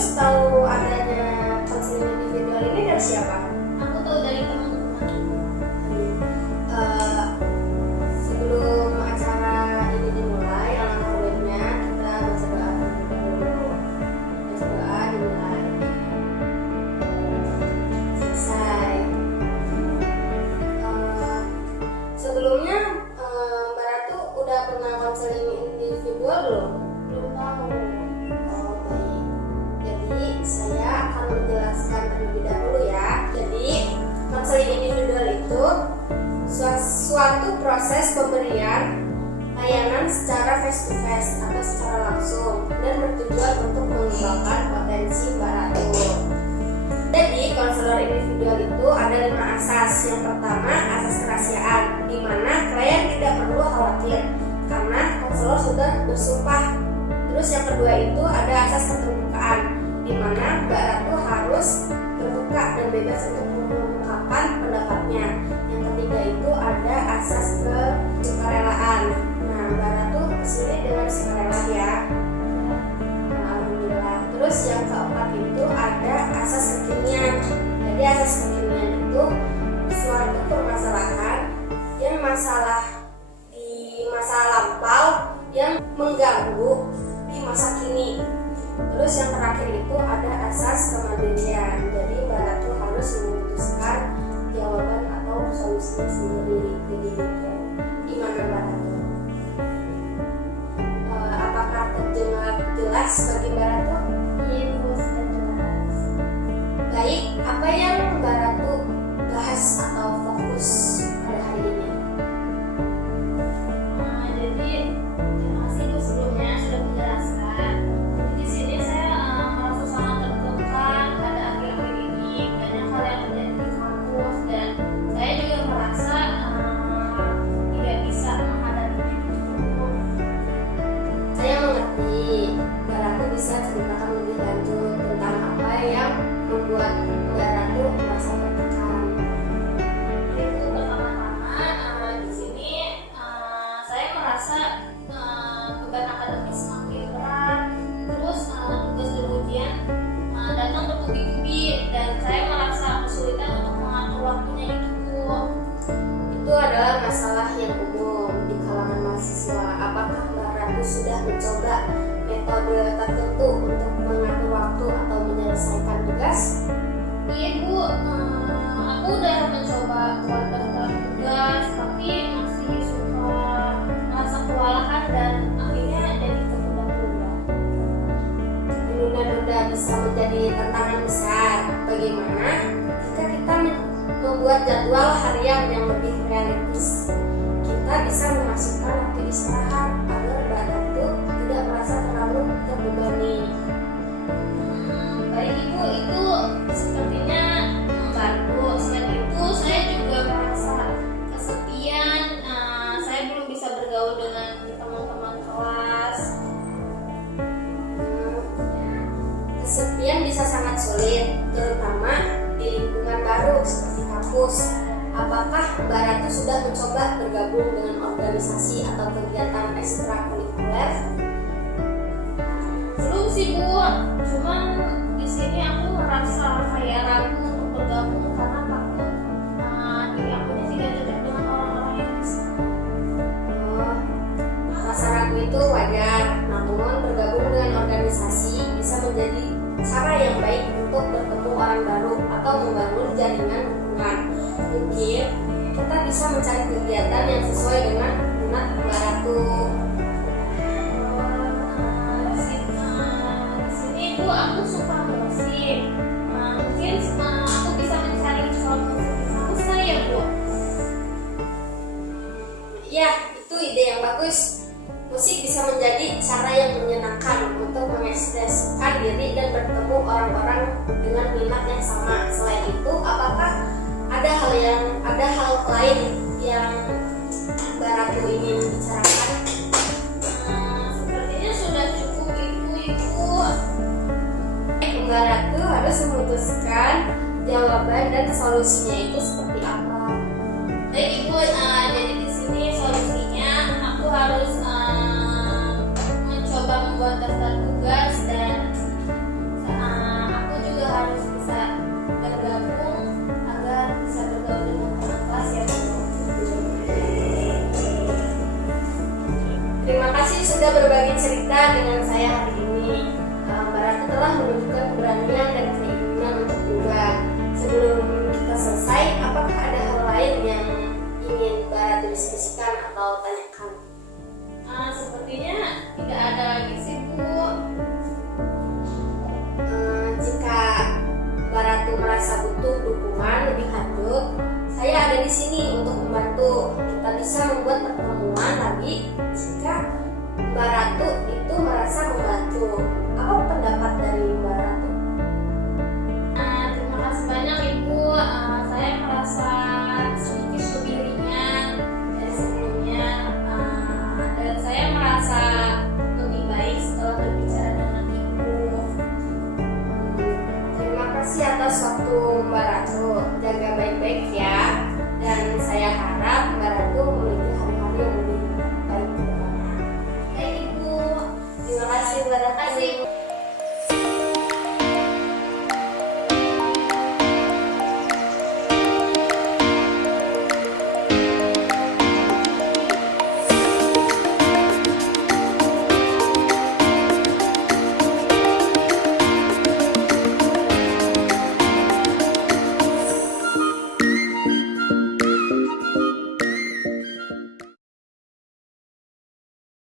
Terus tahu adanya konseling individual ini dari siapa? Aku tahu dari teman-teman. Sebelum acara ini dimulai, alangkah baiknya kita baca doa dulu. Baca doa dimulai. Selesai. Sebelumnya Mbak Ratu udah pernah konseling individual belum? Belum tahu. Oh, baik. Jadi saya akan menjelaskan terlebih dahulu ya. Jadi konseling individual itu suatu proses pemberian layanan secara face to face atau secara langsung dan bertujuan untuk mengembangkan potensi Mbak Ratu. Jadi konselor individual itu ada 5 asas. Yang pertama asas kerahasiaan, di mana klien tidak perlu khawatir karena konselor sudah bersumpah. Terus yang kedua itu ada asas keterbukaan, di mana Mbak Ratu harus terbuka dan bebas untuk mengungkapkan pendapatnya. Yang ketiga itu ada asas kesukarelaan. Nah, Mbak Ratu kesini dengan sukarela ya. Alhamdulillah. Terus yang keempat itu ada asas kekinian. Jadi asas kekinian itu suatu permasalahan yang di masa lampau yang mengganggu di masa kini. Terus yang terakhir itu ada asas kemandirian. Jadi Mbak Ratu harus memutuskan jawaban atau solusinya sendiri. Jadi gitu. Gimana Mbak Ratu? Apakah terdengar jelas bagi Mbak Ratu? Iya, Bu, sudah jelas. Baik, apa yang Mbak Ratu bahas atau fokus pada hari ini? Jadi terima kasih Bu sebelumnya sudah menjelaskan. Di sini saya merasa sangat tertekan pada akhir-akhir ini, banyak hal yang terjadi di kampus dan saya juga merasa tidak bisa menghadapinya itu. Saya mengerti. Mbak Ratu bisa ceritakan lebih lanjut tentang apa yang membuat Mbak Ratu merasa tertekan. Itu pertama-tama di sini saya merasa beban akademis semakin berat, terus tugas dan ujian datang bertubi-tubi dan saya merasa kesulitan untuk mengatur waktunya itu, Bu. Itu adalah masalah yang umum di kalangan mahasiswa. Apakah Mbak Ratu sudah mencoba metode tertentu untuk mengatur waktu atau menyelesaikan tugas? Iya, Bu, aku udah mencoba buat daftar tugas tapi masih suka merasa kewalahan dan akhirnya jadi tertunda-tunda. Menunda-nunda bisa menjadi tantangan besar. Bagaimana jika kita membuat jadwal harian yang lebih realistis? Kita bisa memasukkan waktu istirahat agar Mbak Ratu tidak merasa terlalu terbebani. Baik Ibu, itu sepertinya membantu. Selain itu saya juga merasa kesepian. Saya belum bisa bergaul dengan teman-teman kelas. Kesepian bisa sangat sulit, terutama di lingkungan baru seperti kampus. Apakah Mbak Ratu sudah mencoba bergabung dengan organisasi atau kegiatan ekstrakurikuler? Belum sih Bu, cuman di sini aku merasa kayak ragu untuk bergabung karena takut diri aku tidak cocok dengan orang-orang yang di sana. Rasa ragu itu wajar, namun bergabung dengan organisasi bisa menjadi cara yang baik untuk bertemu orang baru atau membangun jaringan hubungan. Mungkin kita bisa mencari kegiatan yang sesuai dengan minat Mbak Ratu. Di sini Bu, aku suka musik. Mungkin aku bisa mencari suatu musik saya, Bu. Ya, itu ide yang bagus. Musik bisa menjadi cara yang menyenangkan untuk mengekspresikan diri dan bertemu orang-orang dengan minat yang sama. Selain itu, apakah ada hal lain yang Mbak Ratu ingin bicarakan? Sepertinya sudah cukup itu, Ibu. Mbak Ratu harus memutuskan jawaban dan solusinya itu seperti apa. Baik Ibu, jadi di sini solusinya aku harus mencoba membuat daftar tugas dan dengan